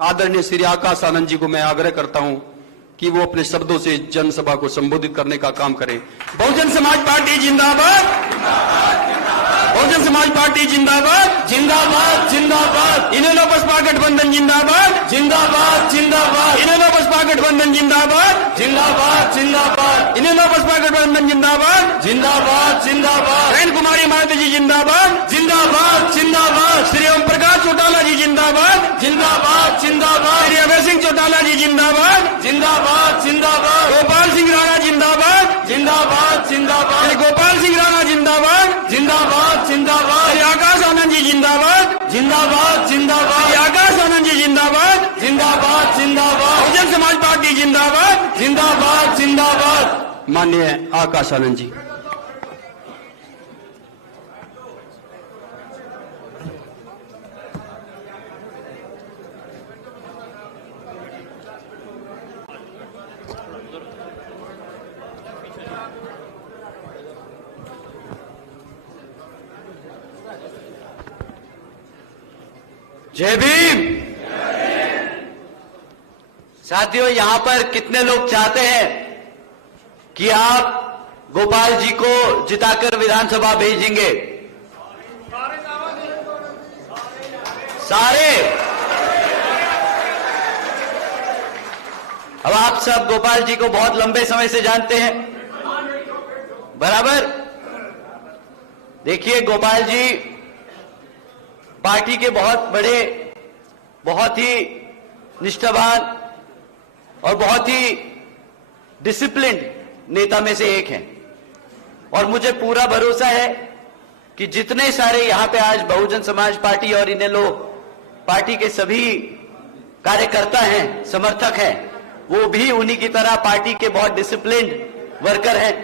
आदरणीय श्री आकाश आनंद जी को मैं आग्रह करता हूं कि वो अपने शब्दों से जनसभा को संबोधित करने का काम करें। बहुजन समाज पार्टी जिंदाबाद, बहुजन समाज पार्टी जिंदाबाद, जिंदाबाद जिंदाबाद, इनेलो बसपा गठबंधन जिंदाबाद, जिंदाबाद जिंदाबाद, इनेलो बसपा गठबंधन जिंदाबाद, जिंदाबाद जिंदाबाद, इनेलो बसपा गठबंधन जिंदाबाद, जिंदाबाद जिंदाबाद, बहन कुमारी मायावती जी जिंदाबाद, जिंदाबाद जिंदाबाद, श्री ओम प्रकाश चौटाला जी जिंदाबाद, जिंदाबाद जिंदाबाद, श्री अभय सिंह चौटाला जी जिंदाबाद, जिंदाबाद जिंदाबाद, गोपाल सिंह राणा जिंदाबाद, जिंदाबाद जिंदाबाद, श्री गोपाल सिंह राणा जिंदाबाद, जिंदाबाद जिंदाबाद, श्री आकाश आनंद जी जिंदाबाद, जिंदाबाद जिंदाबाद, श्री आकाश आनंद जी जिंदाबाद, जिंदाबाद जिंदाबाद, बहुजन समाज पार्टी जिंदाबाद, जिंदाबाद जिंदाबाद। माननीय आकाश आनंद जी। जय भीम। साथियों, यहां पर कितने लोग चाहते हैं कि आप गोपाल जी को जिताकर विधानसभा भेजेंगे? सारे। अब आप सब गोपाल जी को बहुत लंबे समय से जानते हैं, बराबर। देखिए, गोपाल जी पार्टी के बहुत बड़े, बहुत ही निष्ठावान और बहुत ही डिसिप्लिन्ड नेता में से एक हैं। और मुझे पूरा भरोसा है कि जितने सारे यहां पे आज बहुजन समाज पार्टी और इनेलो पार्टी के सभी कार्यकर्ता हैं, समर्थक हैं, वो भी उन्हीं की तरह पार्टी के बहुत डिसिप्लिन्ड वर्कर हैं।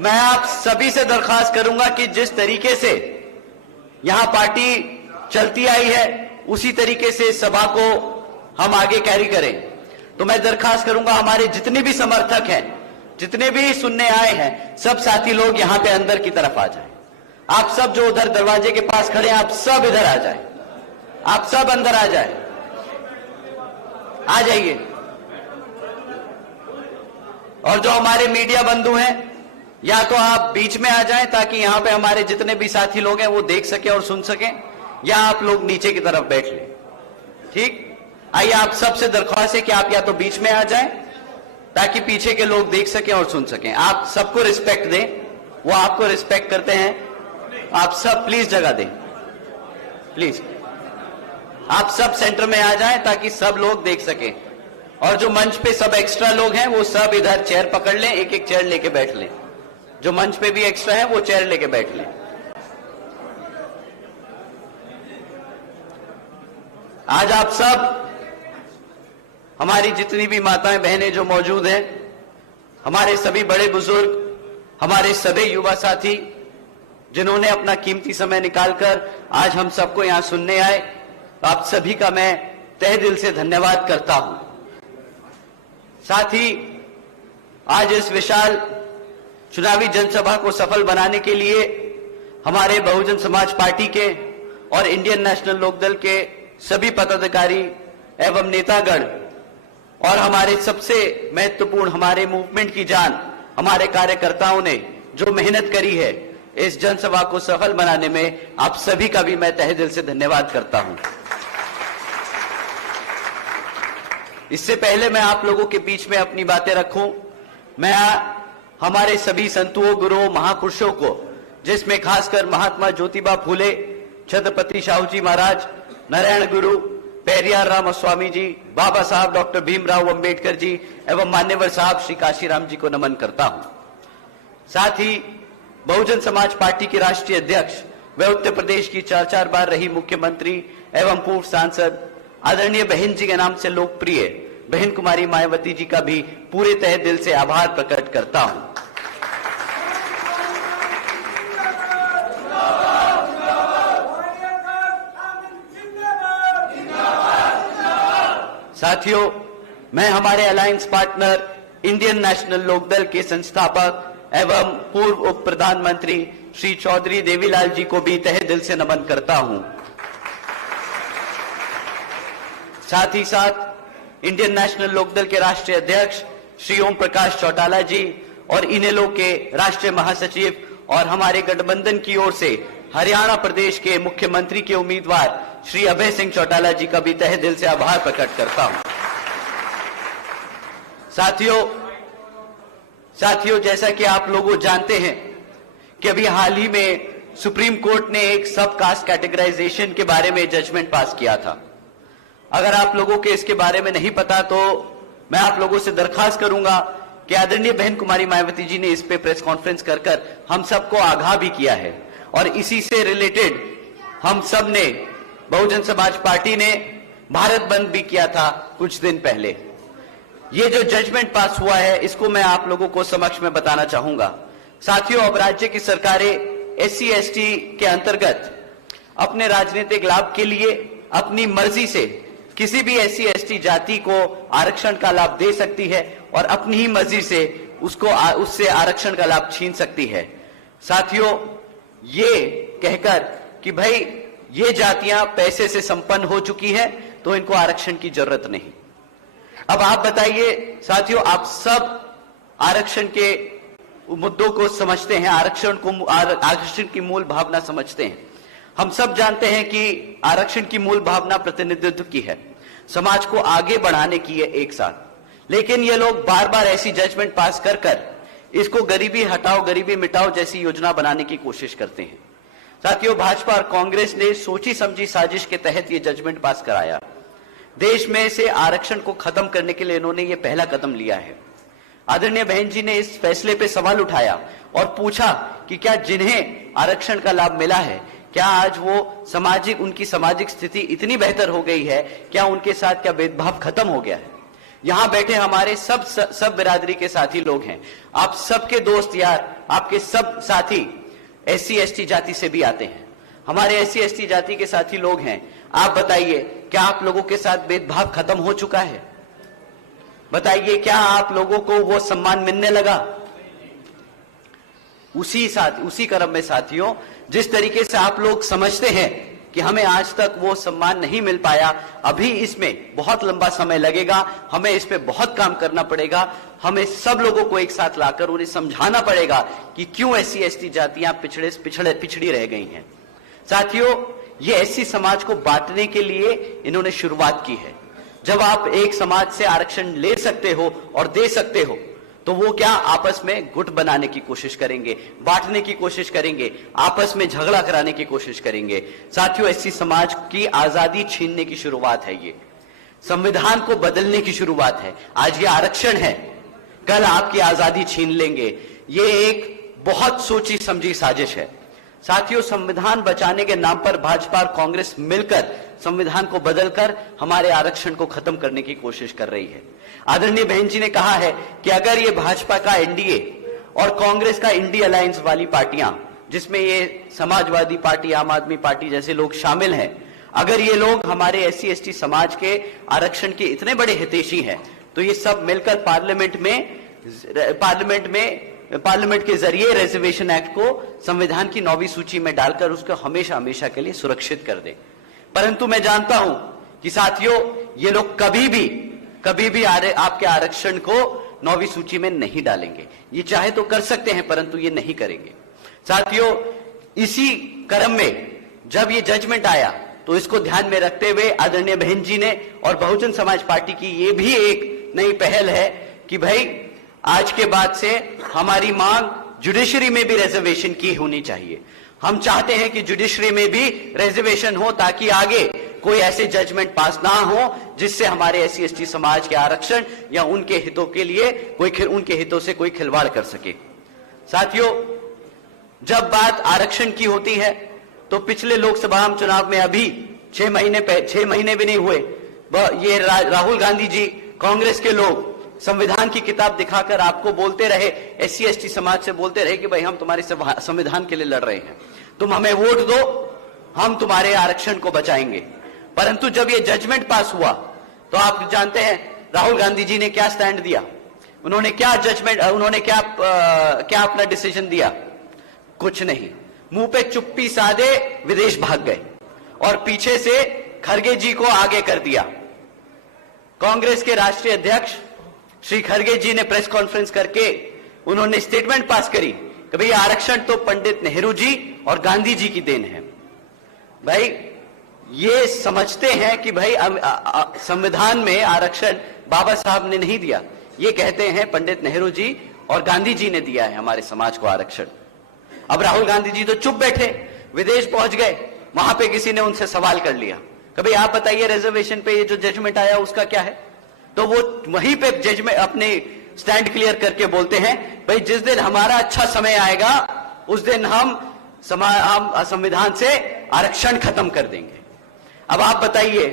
मैं आप सभी से दरख्वास्त करूंगा कि जिस तरीके से यहां पार्टी चलती आई है उसी तरीके से सभा को हम आगे कैरी करें। तो मैं दरखास्त करूंगा, हमारे जितने भी समर्थक हैं, जितने भी सुनने आए हैं, सब साथी लोग यहां पे अंदर की तरफ आ जाएं। आप सब जो उधर दरवाजे के पास खड़े हैं, आप सब इधर आ जाएं, आप सब अंदर आ जाएं, आ जाइए। और जो हमारे मीडिया बंधु हैं, या तो आप बीच में आ जाएं ताकि यहां पे हमारे जितने भी साथी लोग हैं वो देख सके और सुन सकें, या आप लोग नीचे की तरफ बैठ लें। ठीक, आइए, आप सबसे दरख्वास्त है कि आप या तो बीच में आ जाएं ताकि पीछे के लोग देख सकें और सुन सकें। आप सबको रिस्पेक्ट दें, वो आपको रिस्पेक्ट करते हैं। आप सब प्लीज जगह दें, प्लीज। आप सब सेंटर में आ जाएं ताकि सब लोग देख सकें। और जो मंच पे सब एक्स्ट्रा लोग हैं वो सब इधर चेयर पकड़ लें, एक एक चेयर लेके बैठ लें। जो मंच पे भी एक्स्ट्रा है वो चेयर लेके बैठ लें। आज आप सब, हमारी जितनी भी माताएं बहनें जो मौजूद हैं, हमारे सभी बड़े बुजुर्ग, हमारे सभी युवा साथी जिन्होंने अपना कीमती समय निकालकर आज हम सबको यहां सुनने आए, आप सभी का मैं तहे दिल से धन्यवाद करता हूं। साथ ही आज इस विशाल चुनावी जनसभा को सफल बनाने के लिए हमारे बहुजन समाज पार्टी के और इंडियन नेशनल लोकदल के सभी पदाधिकारी एवं नेतागण और हमारे सबसे महत्वपूर्ण, हमारे मूवमेंट की जान, हमारे कार्यकर्ताओं ने जो मेहनत करी है इस जनसभा को सफल बनाने में, आप सभी का भी मैं तहे दिल से धन्यवाद करता हूं। इससे पहले मैं आप लोगों के बीच में अपनी बातें रखूं, मैं हमारे सभी संतों, गुरुओं, महापुरुषों को, जिसमें खासकर महात्मा ज्योतिबा फूले, छत्रपति शाहू जी महाराज, नारायण गुरु, पेरियार राम स्वामी जी, बाबा साहब डॉक्टर भीमराव अंबेडकर जी एवं मान्यवर साहब श्री काशीराम जी को नमन करता हूं। साथ ही बहुजन समाज पार्टी की राष्ट्रीय अध्यक्ष व उत्तर प्रदेश की 4 बार रही मुख्यमंत्री एवं पूर्व सांसद आदरणीय बहन जी के नाम से लोकप्रिय बहन कुमारी मायावती जी का भी पूरे तहे दिल से आभार प्रकट करता हूं। साथियों, मैं हमारे alliance partner Indian National Lokdal के संस्थापक एवं पूर्व उप प्रधानमंत्री श्री चौधरी देवीलाल जी को भी तहे दिल से नमन करता हूं। साथ ही साथ इंडियन नेशनल लोकदल के राष्ट्रीय अध्यक्ष श्री ओम प्रकाश चौटाला जी और इनेलो के राष्ट्रीय महासचिव और हमारे गठबंधन की ओर से हरियाणा प्रदेश के मुख्यमंत्री के उम्मीदवार श्री अभय सिंह चौटाला जी का भी तहे दिल से आभार प्रकट करता हूं। साथियों, जैसा कि आप लोग जानते हैं कि अभी हाल ही में सुप्रीम कोर्ट ने एक सब कास्ट कैटेगराइजेशन के बारे में जजमेंट पास किया था। अगर आप लोगों के इसके बारे में नहीं पता तो मैं आप लोगों से दरखास्त करूंगा कि आदरणीय बहन कुमारी मायावती जी ने इस पे प्रेस कॉन्फ्रेंस कर हम सबको आगाह भी किया है और इसी से रिलेटेड हम सब ने, बहुजन समाज पार्टी ने भारत बंद भी किया था कुछ दिन पहले। ये जो जजमेंट पास हुआ है इसको मैं आप लोगों को समक्ष में बताना चाहूंगा। साथियों, अब राज्य की सरकारें SC ST के अंतर्गत अपने राजनीतिक लाभ के लिए अपनी मर्जी से किसी भी SC ST जाति को आरक्षण का लाभ दे सकती है और अपनी ही मर्जी से उससे आरक्षण का लाभ छीन सकती है। साथियों, ये कहकर कि भाई ये जातियां पैसे से संपन्न हो चुकी है तो इनको आरक्षण की जरूरत नहीं। अब आप बताइए साथियों, आप सब आरक्षण के मुद्दों को समझते हैं, आरक्षण की मूल भावना समझते हैं। हम सब जानते हैं कि आरक्षण की मूल भावना प्रतिनिधित्व की है, समाज को आगे बढ़ाने की है एक साथ। लेकिन ये लोग बार बार ऐसी जजमेंट पास कर इसको गरीबी हटाओ गरीबी मिटाओ जैसी योजना बनाने की कोशिश करते हैं। साथियों, भाजपा और कांग्रेस ने सोची समझी साजिश के तहत ये जजमेंट पास कराया। देश में से आरक्षण को खत्म करने के लिए इन्होंने ये पहला कदम लिया है। आदरणीय बहन जी ने इस फैसले पे सवाल उठाया और पूछा कि क्या जिन्हें आरक्षण का लाभ मिला है, क्या आज वो उनकी सामाजिक स्थिति इतनी बेहतर हो गई है, क्या उनके साथ क्या भेदभाव खत्म हो गया है। यहां बैठे हमारे सब बिरादरी के साथी लोग हैं, आप सबके दोस्त यार, आपके सब साथी SC ST जाति से भी आते हैं, हमारे SC ST जाति के साथी लोग हैं। आप बताइए, क्या आप लोगों के साथ भेदभाव खत्म हो चुका है? बताइए, क्या आप लोगों को वो सम्मान मिलने लगा? उसी क्रम में साथियों, जिस तरीके से आप लोग समझते हैं कि हमें आज तक वो सम्मान नहीं मिल पाया, अभी इसमें बहुत लंबा समय लगेगा, हमें इस पे बहुत काम करना पड़ेगा। हमें सब लोगों को एक साथ लाकर उन्हें समझाना पड़ेगा कि क्यों SC ST जातियां पिछड़ी रह गई हैं। साथियों, ये SC समाज को बांटने के लिए इन्होंने शुरुआत की है। जब आप एक समाज से आरक्षण ले सकते हो और दे सकते हो तो वो क्या आपस में गुट बनाने की कोशिश करेंगे, बांटने की कोशिश करेंगे, आपस में झगड़ा कराने की कोशिश करेंगे। साथियों, SC समाज की आजादी छीनने की शुरुआत है, ये संविधान को बदलने की शुरुआत है। आज ये आरक्षण है, कल आपकी आजादी छीन लेंगे। ये एक बहुत सोची समझी साजिश है। साथियों, संविधान बचाने के नाम पर भाजपा और कांग्रेस मिलकर संविधान को बदलकर हमारे आरक्षण को खत्म करने की कोशिश कर रही है। आदरणीय बहन जी ने कहा है कि अगर ये भाजपा का NDA और कांग्रेस का इंडी अलायंस वाली पार्टियां, जिसमें ये समाजवादी पार्टी, आम आदमी पार्टी जैसे लोग शामिल हैं, अगर ये लोग हमारे SC ST समाज के आरक्षण के इतने बड़े हितैषी हैं तो ये सब मिलकर पार्लियामेंट के जरिए रिजर्वेशन एक्ट को संविधान की 9वीं सूची में डालकर उसको हमेशा हमेशा के लिए सुरक्षित कर दे। परंतु मैं जानता हूं कि साथियों, ये लोग कभी भी आपके आरक्षण को 9वीं सूची में नहीं डालेंगे। ये चाहे तो कर सकते हैं परंतु ये नहीं करेंगे। साथियों, इसी क्रम में जब ये जजमेंट आया तो इसको ध्यान में रखते हुए आदरणीय बहन जी ने और बहुजन समाज पार्टी की ये भी एक नई पहल है कि भाई आज के बाद से हमारी मांग जुडिशरी में भी रिजर्वेशन की होनी चाहिए। हम चाहते हैं कि जुडिशरी में भी रिजर्वेशन हो ताकि आगे कोई ऐसे जजमेंट पास ना हो जिससे हमारे SC ST समाज के आरक्षण या उनके हितों के लिए उनके हितों से कोई खिलवाड़ कर सके। साथियों, जब बात आरक्षण की होती है तो पिछले लोकसभा चुनाव में अभी 6 महीने भी नहीं हुए, ये राहुल गांधी जी, कांग्रेस के लोग संविधान की किताब दिखाकर आपको बोलते रहे, SC ST समाज से बोलते रहे कि भाई हम तुम्हारे संविधान के लिए लड़ रहे हैं, तुम हमें वोट दो, हम तुम्हारे आरक्षण को बचाएंगे। परंतु जब ये जजमेंट पास हुआ तो आप जानते हैं राहुल गांधी जी ने क्या स्टैंड दिया, उन्होंने क्या अपना डिसीजन दिया? कुछ नहीं, मुंह पे चुप्पी साधे विदेश भाग गए और पीछे से खड़गे जी को आगे कर दिया। कांग्रेस के राष्ट्रीय अध्यक्ष श्री खड़गे जी ने प्रेस कॉन्फ्रेंस करके उन्होंने स्टेटमेंट पास करी कि भाई आरक्षण तो पंडित नेहरू जी और गांधी जी की देन है। भाई ये समझते हैं कि भाई संविधान में आरक्षण बाबा साहब ने नहीं दिया, ये कहते हैं पंडित नेहरू जी और गांधी जी ने दिया है हमारे समाज को आरक्षण। अब राहुल गांधी जी तो चुप बैठे, विदेश पहुंच गए, वहां पे किसी ने उनसे सवाल कर लिया कि भाई आप बताइए रिजर्वेशन पे ये जो जजमेंट आया उसका क्या है। तो वो वहीं पे जजमेंट अपने स्टैंड क्लियर करके बोलते हैं भाई जिस दिन हमारा अच्छा समय आएगा उस दिन हम संविधान से आरक्षण खत्म कर देंगे। अब आप बताइए,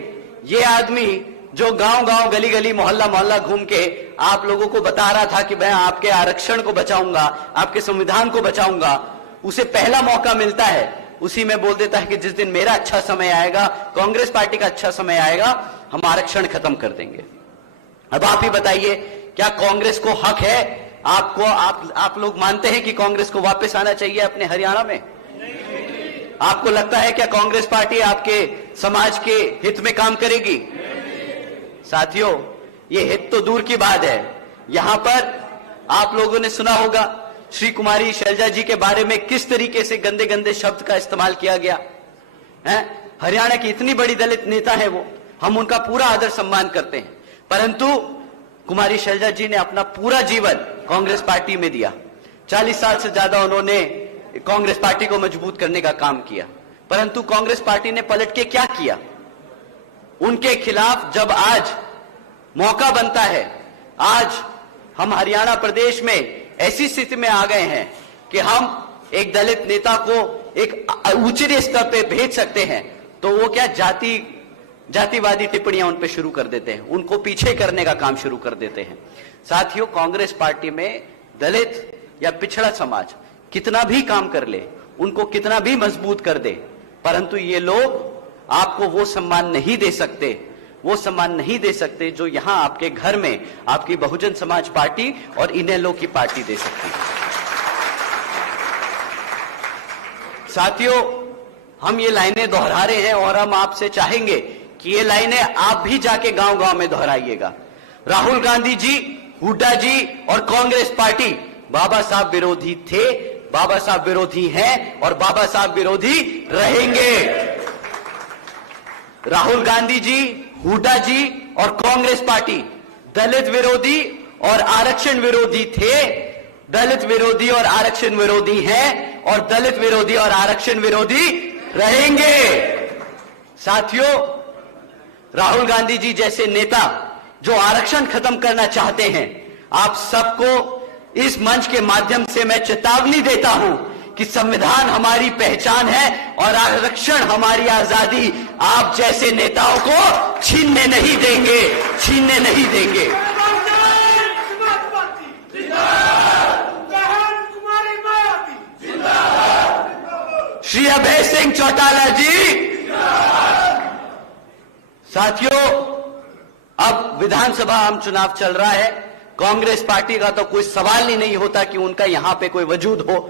ये आदमी जो गांव गांव गली गली मोहल्ला मोहल्ला घूम के आप लोगों को बता रहा था कि मैं आपके आरक्षण को बचाऊंगा, आपके संविधान को बचाऊंगा, उसे पहला मौका मिलता है उसी में बोल देता है कि जिस दिन मेरा अच्छा समय आएगा, कांग्रेस पार्टी का अच्छा समय आएगा, हम आरक्षण खत्म कर देंगे। अब आप ही बताइए, क्या कांग्रेस को हक है आपको आप लोग मानते हैं कि कांग्रेस को वापस आना चाहिए अपने हरियाणा में? आपको लगता है क्या कांग्रेस पार्टी आपके समाज के हित में काम करेगी? साथियों, ये हित तो दूर की बात है, यहां पर आप लोगों ने सुना होगा श्री कुमारी शैलजा जी के बारे में किस तरीके से गंदे गंदे शब्द का इस्तेमाल किया गया है। हरियाणा की इतनी बड़ी दलित नेता है वो, हम उनका पूरा आदर सम्मान करते हैं, परंतु कुमारी शैलजा जी ने अपना पूरा जीवन कांग्रेस पार्टी में दिया। 40 साल से ज्यादा उन्होंने कांग्रेस पार्टी को मजबूत करने का काम किया, परंतु कांग्रेस पार्टी ने पलट के क्या किया? उनके खिलाफ जब आज मौका बनता है, आज हम हरियाणा प्रदेश में ऐसी स्थिति में आ गए हैं कि हम एक दलित नेता को एक उच्च स्तर पे भेज सकते हैं, तो वो क्या जातिवादी टिप्पणियां उन पे शुरू कर देते हैं, उनको पीछे करने का काम शुरू कर देते हैं। साथियों, कांग्रेस पार्टी में दलित या पिछड़ा समाज कितना भी काम कर ले, उनको कितना भी मजबूत कर दे, परंतु ये लोग आपको वो सम्मान नहीं दे सकते, वो सम्मान नहीं दे सकते जो यहां आपके घर में आपकी बहुजन समाज पार्टी और इनेलो की पार्टी दे सकती है। साथियों, हम ये लाइनें दोहरा रहे हैं और हम आपसे चाहेंगे कि ये लाइनें आप भी जाके गांव गांव में दोहराइएगा। राहुल गांधी जी, हुड्डा जी और कांग्रेस पार्टी बाबा साहब विरोधी थे, बाबा साहब विरोधी हैं और बाबा साहब विरोधी रहेंगे। राहुल गांधी जी, हुड्डा जी और कांग्रेस पार्टी दलित विरोधी और आरक्षण विरोधी थे, दलित विरोधी और आरक्षण विरोधी हैं और दलित विरोधी और आरक्षण विरोधी रहेंगे। साथियों, राहुल गांधी जी जैसे नेता जो आरक्षण खत्म करना चाहते हैं, आप सबको इस मंच के माध्यम से मैं चेतावनी देता हूं कि संविधान हमारी पहचान है और आरक्षण हमारी आजादी आप जैसे नेताओं को छीनने नहीं देंगे, छीनने नहीं देंगे। श्री अभय सिंह चौटाला जी। साथियों, अब विधानसभा आम चुनाव चल रहा है, कांग्रेस पार्टी का तो कोई सवाल ही नहीं होता कि उनका यहां पे कोई वजूद हो।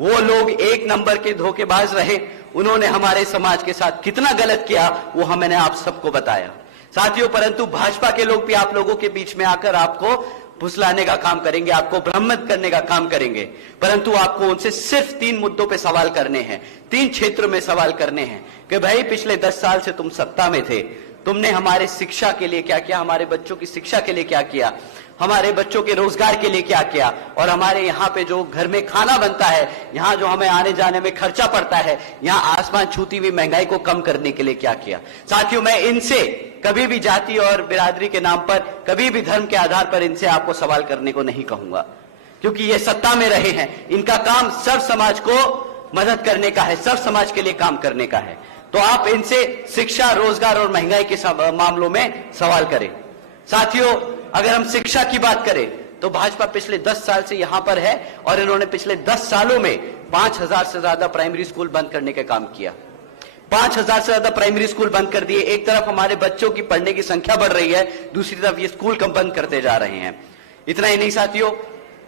वो लोग एक नंबर के धोखेबाज रहे, उन्होंने हमारे समाज के साथ कितना गलत किया वो मैंने आप सबको बताया। साथियों, परंतु भाजपा के लोग भी आप लोगों के बीच में आकर आपको फुसलाने का काम करेंगे, आपको भ्रमित करने का काम करेंगे, परंतु आपको उनसे सिर्फ 3 मुद्दों पे सवाल करने हैं, 3 क्षेत्रों में सवाल करने हैं कि भाई पिछले 10 साल से तुम सत्ता में थे, तुमने हमारे शिक्षा के लिए क्या किया, हमारे बच्चों की शिक्षा के लिए क्या किया, हमारे बच्चों के रोजगार के लिए क्या किया, और हमारे यहाँ पे जो घर में खाना बनता है, यहाँ जो हमें आने जाने में खर्चा पड़ता है, यहाँ आसमान छूती हुई महंगाई को कम करने के लिए क्या किया। साथियों, मैं इनसे कभी भी जाति और बिरादरी के नाम पर, कभी भी धर्म के आधार पर इनसे आपको सवाल करने को नहीं कहूंगा, क्योंकि ये सत्ता में रहे हैं, इनका काम सर्व समाज को मदद करने का है, सर्व समाज के लिए काम करने का है। तो आप इनसे शिक्षा, रोजगार और महंगाई के मामलों में सवाल करें। साथियों, अगर हम शिक्षा की बात करें तो भाजपा पिछले 10 साल से यहां पर है और इन्होंने पिछले 10 सालों में 5000 से ज्यादा प्राइमरी स्कूल बंद करने का काम किया। 5000 से ज्यादा प्राइमरी स्कूल बंद कर दिए। एक तरफ हमारे बच्चों की पढ़ने की संख्या बढ़ रही है, दूसरी तरफ ये स्कूल कम बंद करते जा रहे हैं। इतना ही नहीं साथियों,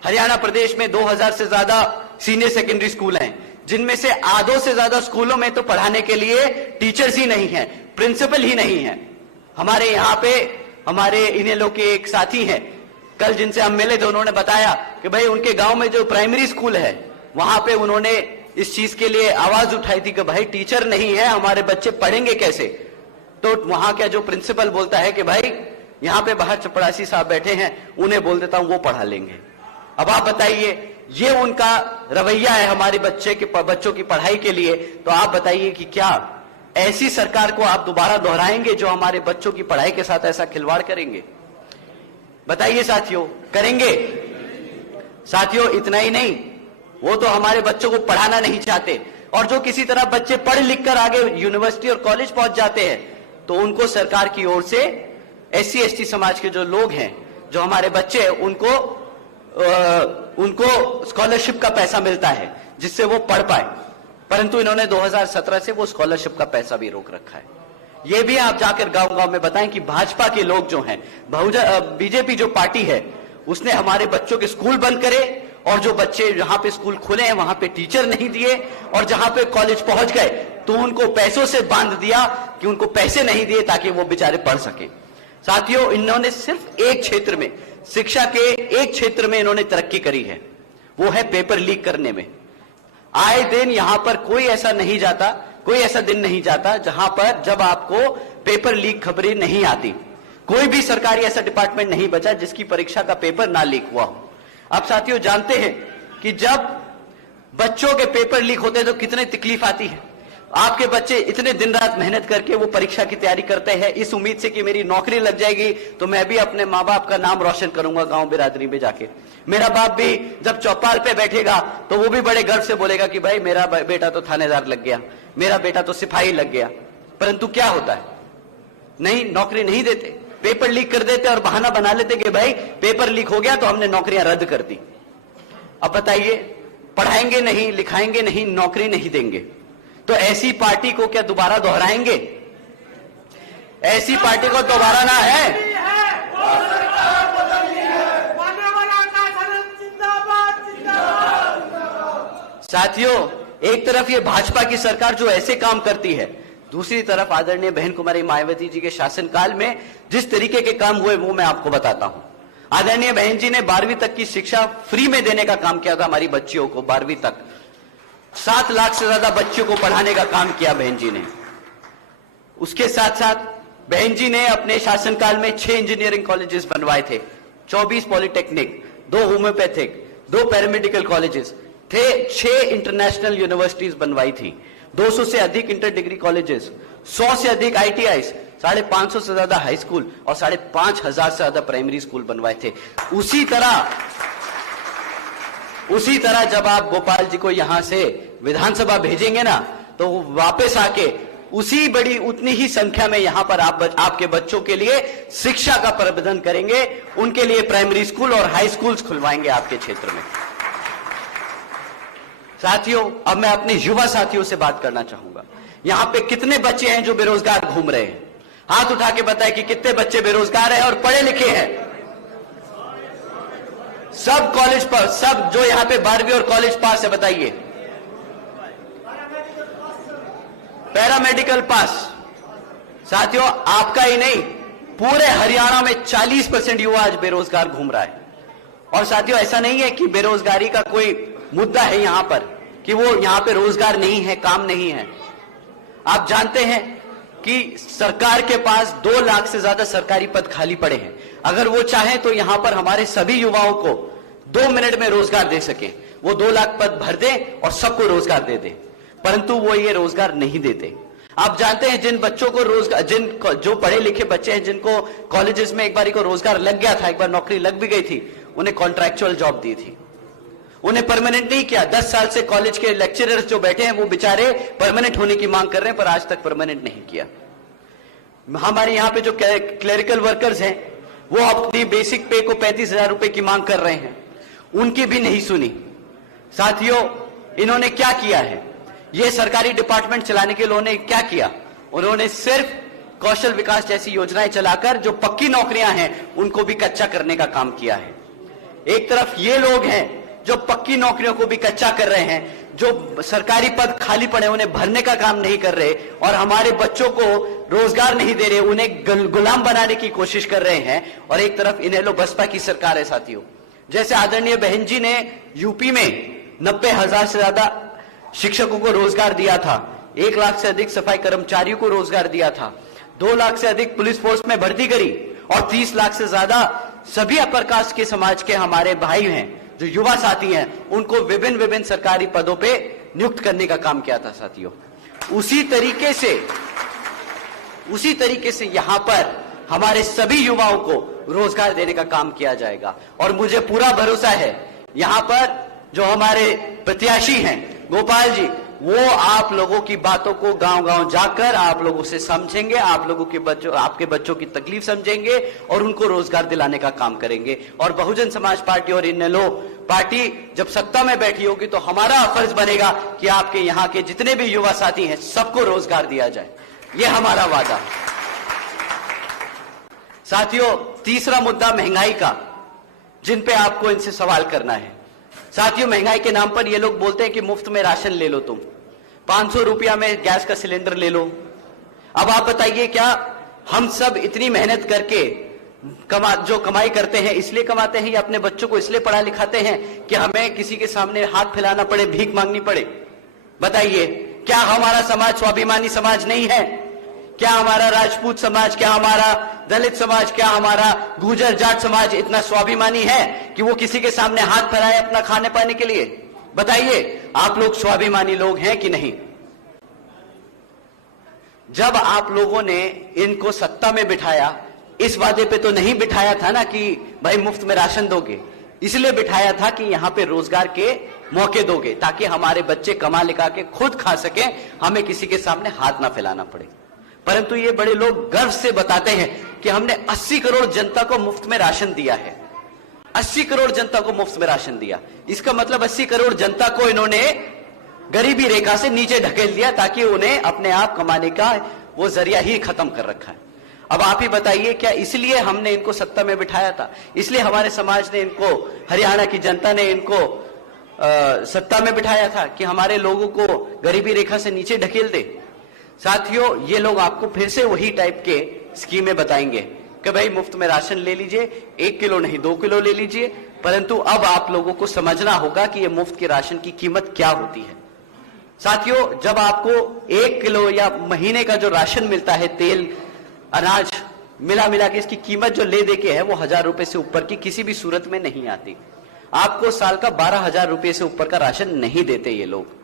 हरियाणा प्रदेश में 2000 से ज्यादा सीनियर सेकेंडरी स्कूल हैं, जिनमें से आधों से ज्यादा स्कूलों में तो पढ़ाने के लिए टीचर्स ही नहीं है, प्रिंसिपल ही नहीं है। हमारे यहाँ पे हमारे इनेलो के एक साथी हैं, कल जिनसे हम मिले थे, उन्होंने बताया कि भाई उनके गांव में जो प्राइमरी स्कूल है वहां पे उन्होंने इस चीज के लिए आवाज उठाई थी कि भाई टीचर नहीं है, हमारे बच्चे पढ़ेंगे कैसे। तो वहां का जो प्रिंसिपल बोलता है कि भाई यहां पे बाहर चपड़ासी साहब बैठे हैं, उन्हें बोल देता हूं, वो पढ़ा लेंगे। अब आप बताइए, ये उनका रवैया है हमारे बच्चों की पढ़ाई के लिए। तो आप बताइए कि क्या ऐसी सरकार को आप दोबारा दोहराएंगे जो हमारे बच्चों की पढ़ाई के साथ ऐसा खिलवाड़ करेंगे? बताइए साथियों, करेंगे? साथियों, इतना ही नहीं, वो तो हमारे बच्चों को पढ़ाना नहीं चाहते, और जो किसी तरह बच्चे पढ़ लिख कर आगे यूनिवर्सिटी और कॉलेज पहुंच जाते हैं तो उनको सरकार की ओर से SC ST समाज के जो लोग हैं, जो हमारे बच्चे हैं, उनको स्कॉलरशिप का पैसा मिलता है जिससे वो पढ़ पाए। परंतु इन्होंने 2017 से वो स्कॉलरशिप का पैसा भी रोक रखा है। ये भी आप जाकर गांव-गांव में बताएं कि भाजपा के लोग जो हैं, बीजेपी जो पार्टी है, उसने हमारे बच्चों के स्कूल बंद करे, और जो बच्चे जहां पे स्कूल खुले हैं वहां पे टीचर नहीं दिए, और जहां पे कॉलेज पहुंच गए तो उनको पैसों से बांध दिया कि उनको पैसे नहीं दिए ताकि वो बेचारे पढ़ सके। साथियों, इन्होंने सिर्फ एक क्षेत्र में, शिक्षा के एक क्षेत्र में इन्होंने तरक्की करी है, वो है पेपर लीक करने में। आए दिन यहां पर कोई ऐसा नहीं जाता, कोई ऐसा दिन नहीं जाता जहां पर जब आपको पेपर लीक खबरें नहीं आती। कोई भी सरकारी ऐसा डिपार्टमेंट नहीं बचा जिसकी परीक्षा का पेपर ना लीक हुआ हो। आप साथियों जानते हैं कि जब बच्चों के पेपर लीक होते हैं तो कितनी तकलीफ आती है। आपके बच्चे इतने दिन रात मेहनत करके वो परीक्षा की तैयारी करते हैं इस उम्मीद से कि मेरी नौकरी लग जाएगी तो मैं भी अपने माँ बाप का नाम रोशन करूंगा गांव बिरादरी में जाके। मेरा बाप भी जब चौपाल पे बैठेगा तो वो भी बड़े गर्व से बोलेगा कि भाई मेरा बेटा तो थानेदार लग गया, मेरा बेटा तो सिपाही लग गया। परंतु क्या होता है, नहीं, नौकरी नहीं देते, पेपर लीक कर देते और बहाना बना लेते कि भाई पेपर लीक हो गया तो हमने नौकरियां रद्द कर दी। अब बताइए, पढ़ाएंगे नहीं, लिखाएंगे नहीं, नौकरी नहीं देंगे, तो ऐसी पार्टी को क्या दोबारा दोहराएंगे? ऐसी पार्टी को दोबारा ना है। साथियों, एक तरफ ये भाजपा की सरकार जो ऐसे काम करती है, दूसरी तरफ आदरणीय बहन कुमारी मायावती जी के शासनकाल में जिस तरीके के काम हुए वो मैं आपको बताता हूं। आदरणीय बहन जी ने 12वीं तक की शिक्षा फ्री में देने का काम किया था हमारी बच्चियों को। 12वीं तक 7 लाख से ज्यादा बच्चों को पढ़ाने का काम किया बहन जी ने। उसके साथ साथ बहन जी ने अपने शासनकाल में 6 इंजीनियरिंग कॉलेजेस बनवाए थे, 24 पॉलिटेक्निक, 2 होम्योपैथिक, 2 पैरामेडिकल कॉलेजेस थे, 6 इंटरनेशनल यूनिवर्सिटीज बनवाई थी, 200 से अधिक इंटर डिग्री कॉलेजेस, 100 से अधिक ITIs, 550 से ज्यादा हाई स्कूल और 5,500 से ज्यादा प्राइमरी स्कूल बनवाए थे। उसी तरह जब आप गोपाल जी को यहां से विधानसभा भेजेंगे ना तो वापस आके उतनी ही संख्या में यहां पर आपके बच्चों के लिए शिक्षा का प्रबंधन करेंगे, उनके लिए प्राइमरी स्कूल और हाई स्कूल्स खुलवाएंगे आपके क्षेत्र में। साथियों, अब मैं अपने युवा साथियों से बात करना चाहूंगा। यहां पे कितने बच्चे हैं जो बेरोजगार घूम रहे हैं? हाथ उठा के बताएं कि कितने बच्चे बेरोजगार हैं और पढ़े लिखे हैं। सब कॉलेज पास, सब जो यहां पे 12वीं और कॉलेज पास है, बताइए। पैरामेडिकल पास। साथियों, आपका ही नहीं, पूरे हरियाणा में 40% युवा आज बेरोजगार घूम रहा है। और साथियों, ऐसा नहीं है कि बेरोजगारी का कोई मुद्दा है यहां पर कि वो यहां पे रोजगार नहीं है, काम नहीं है। आप जानते हैं कि सरकार के पास 2 लाख से ज्यादा सरकारी पद खाली पड़े हैं। अगर वो चाहे तो यहां पर हमारे सभी युवाओं को 2 मिनट में रोजगार दे सके, वो 2 लाख पद भर दे और सबको रोजगार दे दे, परंतु वो ये रोजगार नहीं देते। आप जानते हैं जिन बच्चों को रोजगार, जो पढ़े लिखे बच्चे हैं जिनको कॉलेजेस में एक बार को रोजगार लग गया था, एक बार नौकरी लग भी गई थी, उन्हें कॉन्ट्रैक्चुअल जॉब दी थी, उन्हें परमानेंट नहीं किया। 10 साल से कॉलेज के लेक्चरर्स जो बैठे हैं वो बेचारे परमानेंट होने की मांग कर रहे हैं पर आज तक परमानेंट नहीं किया। हमारे यहां पे जो क्लेरिकल वर्कर्स हैं वो अपनी बेसिक पे को 35,000 रुपए की मांग कर रहे हैं, उनकी भी नहीं सुनी। साथियों, इन्होंने क्या किया है? ये सरकारी डिपार्टमेंट चलाने के लिए उन्होंने क्या किया? उन्होंने सिर्फ कौशल विकास जैसी योजनाएं चलाकर जो पक्की नौकरियां हैं उनको भी कच्चा करने का काम किया है। एक तरफ ये लोग हैं जो पक्की नौकरियों को भी कच्चा कर रहे हैं, जो सरकारी पद खाली पड़े उन्हें भरने का काम नहीं कर रहे और हमारे बच्चों को रोजगार नहीं दे रहे, उन्हें गुलाम बनाने की कोशिश कर रहे हैं। और एक तरफ इनेलो बसपा की सरकार है साथियों। जैसे आदरणीय बहन जी ने यूपी में 90,000 से ज्यादा शिक्षकों को रोजगार दिया था, 1 लाख से अधिक सफाई कर्मचारियों को रोजगार दिया था, 2 लाख से अधिक पुलिस फोर्स में भर्ती करी और 30 लाख से ज्यादा सभी अपर कास्ट के समाज के हमारे भाई हैं जो युवा साथी हैं, उनको विभिन्न सरकारी पदों पे नियुक्त करने का काम किया था साथियों। उसी तरीके से यहां पर हमारे सभी युवाओं को रोजगार देने का काम किया जाएगा। और मुझे पूरा भरोसा है यहां पर जो हमारे प्रत्याशी हैं गोपाल जी, वो आप लोगों की बातों को गांव-गांव जाकर आप लोगों से समझेंगे, आप लोगों के बच्चों, आपके बच्चों की तकलीफ समझेंगे और उनको रोजगार दिलाने का काम करेंगे। और बहुजन समाज पार्टी और इनेलो पार्टी जब सत्ता में बैठी होगी तो हमारा फर्ज बनेगा कि आपके यहाँ के जितने भी युवा साथी हैं सबको रोजगार दिया जाए, ये हमारा वादा। साथियों, तीसरा मुद्दा महंगाई का, जिन पे आपको इनसे सवाल करना है। साथियों, महंगाई के नाम पर ये लोग बोलते हैं कि मुफ्त में राशन ले लो, तुम 500 रुपया में गैस का सिलेंडर ले लो। अब आप बताइए, क्या हम सब इतनी मेहनत करके जो कमाई करते हैं इसलिए कमाते हैं या अपने बच्चों को इसलिए पढ़ा लिखाते हैं कि हमें किसी के सामने हाथ फैलाना पड़े, भीख मांगनी पड़े? बताइए, क्या हमारा समाज स्वाभिमानी समाज नहीं है? क्या हमारा राजपूत समाज, क्या हमारा दलित समाज, क्या हमारा गुर्जर जाट समाज इतना स्वाभिमानी है कि वो किसी के सामने हाथ फैलाए अपना खाने पाने के लिए? बताइए, आप लोग स्वाभिमानी लोग हैं कि नहीं? जब आप लोगों ने इनको सत्ता में बिठाया, इस वादे पे तो नहीं बिठाया था ना कि भाई मुफ्त में राशन दोगे, इसलिए बिठाया था कि यहां पे रोजगार के मौके दोगे ताकि हमारे बच्चे कमा लिखा के खुद खा सके, हमें किसी के सामने हाथ ना फैलाना पड़े। परंतु ये बड़े लोग गर्व से बताते हैं कि हमने 80 करोड़ जनता को मुफ्त में राशन दिया है। 80 करोड़ जनता को मुफ्त में राशन दिया, इसका मतलब 80 करोड़ जनता को इन्होंने गरीबी रेखा से नीचे ढकेल दिया ताकि उन्हें अपने आप कमाने का वो जरिया ही खत्म कर रखा है। अब आप ही बताइए, क्या इसलिए हमने इनको सत्ता में बिठाया था? इसलिए हमारे समाज ने इनको, हरियाणा की जनता ने इनको सत्ता में बिठाया था कि हमारे लोगों को गरीबी रेखा से नीचे ढकेल दे? साथियों, ये लोग आपको फिर से वही टाइप के स्कीमें बताएंगे कि भाई मुफ्त में राशन ले लीजिए, 1 किलो नहीं 2 किलो ले लीजिए। परंतु अब आप लोगों को समझना होगा कि ये मुफ्त के राशन की कीमत क्या होती है। साथियों, जब आपको 1 किलो या महीने का जो राशन मिलता है, तेल अनाज मिला के इसकी कीमत जो ले दे के है वो 1000 रुपए से ऊपर की किसी भी सूरत में नहीं आती। आपको साल का 12,000 रुपए से ऊपर का राशन नहीं देते ये लोग।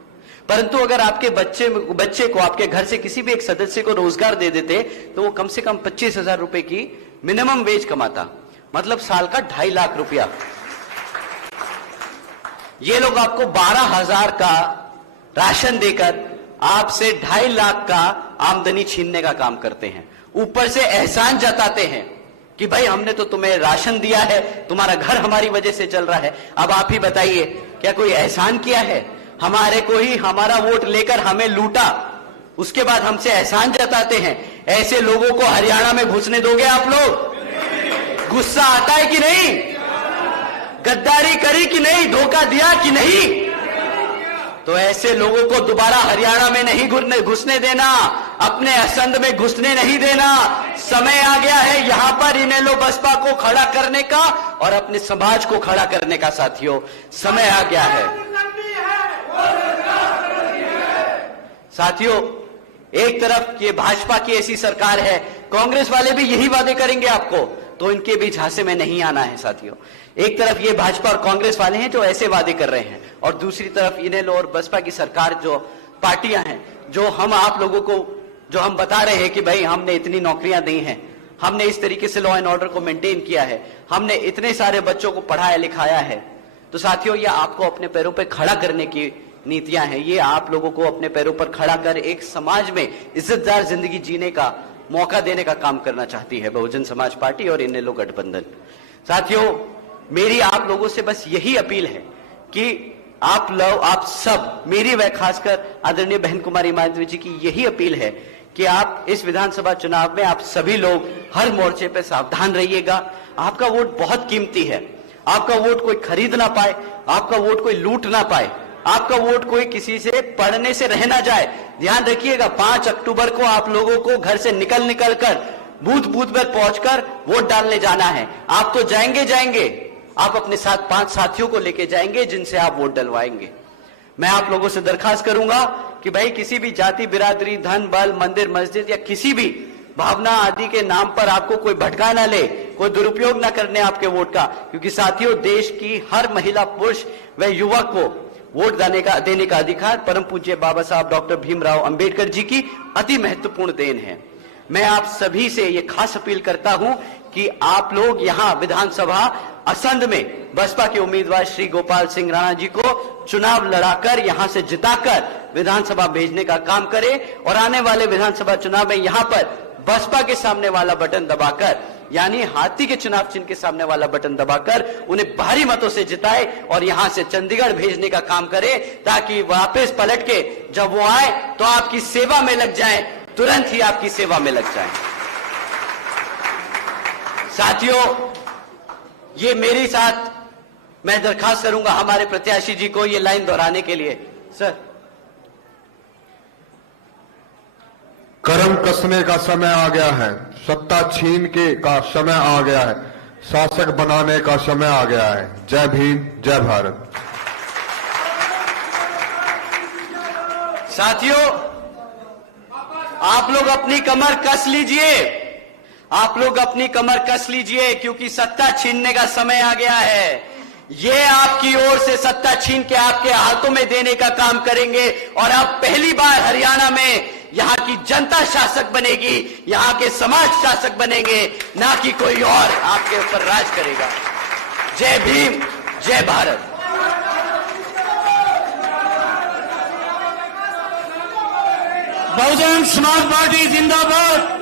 परंतु अगर आपके बच्चे को, आपके घर से किसी भी एक सदस्य को रोजगार दे देते तो वो कम से कम 25,000 रुपए की मिनिमम वेज कमाता, मतलब साल का 2.5 लाख रुपया। ये लोग आपको 12,000 का राशन देकर आपसे 2.5 लाख का आमदनी छीनने का काम करते हैं। ऊपर से एहसान जताते हैं कि भाई हमने तो तुम्हें राशन दिया है, तुम्हारा घर हमारी वजह से चल रहा है। अब आप ही बताइए, क्या कोई एहसान किया है? हमारे को ही हमारा वोट लेकर हमें लूटा, उसके बाद हमसे एहसान जताते हैं। ऐसे लोगों को हरियाणा में घुसने दोगे आप लोग? गुस्सा आता है कि नहीं? गद्दारी करी कि नहीं? धोखा दिया कि नहीं? तो ऐसे लोगों को दोबारा हरियाणा में नहीं घुसने देना, अपने असंध में घुसने नहीं देना। समय आ गया है यहां पर इनेलो बसपा को खड़ा करने का और अपने समाज को खड़ा करने का। साथियों, समय आ गया है। साथियों, एक तरफ ये भाजपा की ऐसी सरकार है, कांग्रेस वाले भी यही वादे करेंगे आपको, तो इनके बीच झांसे में नहीं आना है। साथियों, एक तरफ ये भाजपा और कांग्रेस वाले हैं जो ऐसे वादे कर रहे हैं और दूसरी तरफ इनेलो और बसपा की सरकार जो पार्टियां हैं, जो हम आप लोगों को जो हम बता रहे हैं कि भाई हमने इतनी नौकरियां दी हैं, हमने इस तरीके से लॉ एंड ऑर्डर को मेंटेन किया है, हमने इतने सारे बच्चों को पढ़ाया लिखाया है। तो साथियों, ये आपको अपने पैरों पर खड़ा करने की नीतियां हैं। ये आप लोगों को अपने पैरों पर खड़ा कर एक समाज में इज्जतदार जिंदगी जीने का मौका देने का काम करना चाहती है बहुजन समाज पार्टी और इनेलो गठबंधन। साथियों, मेरी आप लोगों से बस यही अपील है कि आप सब, मेरी व खासकर आदरणीय बहन कुमारी माधवी जी की यही अपील है कि आप इस विधानसभा चुनाव में आप सभी लोग हर मोर्चे पे सावधान रहिएगा। आपका वोट बहुत कीमती है, आपका वोट कोई खरीद ना पाए, आपका वोट कोई लूट ना पाए। आपका वोट कोई किसी से पढ़ने से रह ना जाए। ध्यान रखिएगा, 5 अक्टूबर को आप लोगों को घर से निकल कर बूथ बूथ पर पहुंचकर वोट डालने जाना है। आप तो जाएंगे, आप अपने साथ 5 साथियों को लेके जाएंगे जिनसे आप वोट डलवाएंगे। मैं आप लोगों से दरखास्त करूंगा कि भाई किसी भी जाति, बिरादरी, धन, बल, मंदिर, मस्जिद या किसी भी भावना आदि के नाम पर आपको कोई भटका ना ले, कोई दुरुपयोग ना करने आपके वोट का। क्योंकि साथियों, देश की हर महिला, पुरुष व युवक को वोट देने का अधिकार परम पूज्य बाबा साहब डॉक्टर भीमराव अंबेडकर जी की अति महत्वपूर्ण देन है। मैं आप सभी से यह खास अपील करता हूं कि आप लोग यहां विधानसभा असंध में बसपा के उम्मीदवार श्री गोपाल सिंह राणा जी को चुनाव लड़ाकर यहां से जिताकर विधानसभा भेजने का काम करें और आने वाले विधानसभा चुनाव में यहां पर बसपा के सामने वाला बटन दबाकर, यानी हाथी के चुनाव चिन्ह के सामने वाला बटन दबाकर उन्हें भारी मतों से जिताए और यहां से चंडीगढ़ भेजने का काम करे, ताकि वापस पलट के जब वो आए तो आपकी सेवा में लग जाए, तुरंत ही आपकी सेवा में लग जाए। साथियों, ये मेरे साथ मैं दरखास्त करूंगा हमारे प्रत्याशी जी को ये लाइन दोहराने के लिए। सर, कर्म कसने का समय आ गया है, सत्ता छीन के का समय आ गया है, शासक बनाने का समय आ गया है। जय भीम, जय भारत। साथियों, आप लोग अपनी कमर कस लीजिए, आप लोग अपनी कमर कस लीजिए, क्योंकि सत्ता छीनने का समय आ गया है। ये आपकी ओर से सत्ता छीन के आपके हाथों में देने का काम करेंगे और अब पहली बार हरियाणा में यहां की जनता शासक बनेगी, यहां के समाज शासक बनेंगे, ना कि कोई और आपके ऊपर राज करेगा। जय भीम, जय भारत। बहुजन समाज पार्टी जिंदाबाद।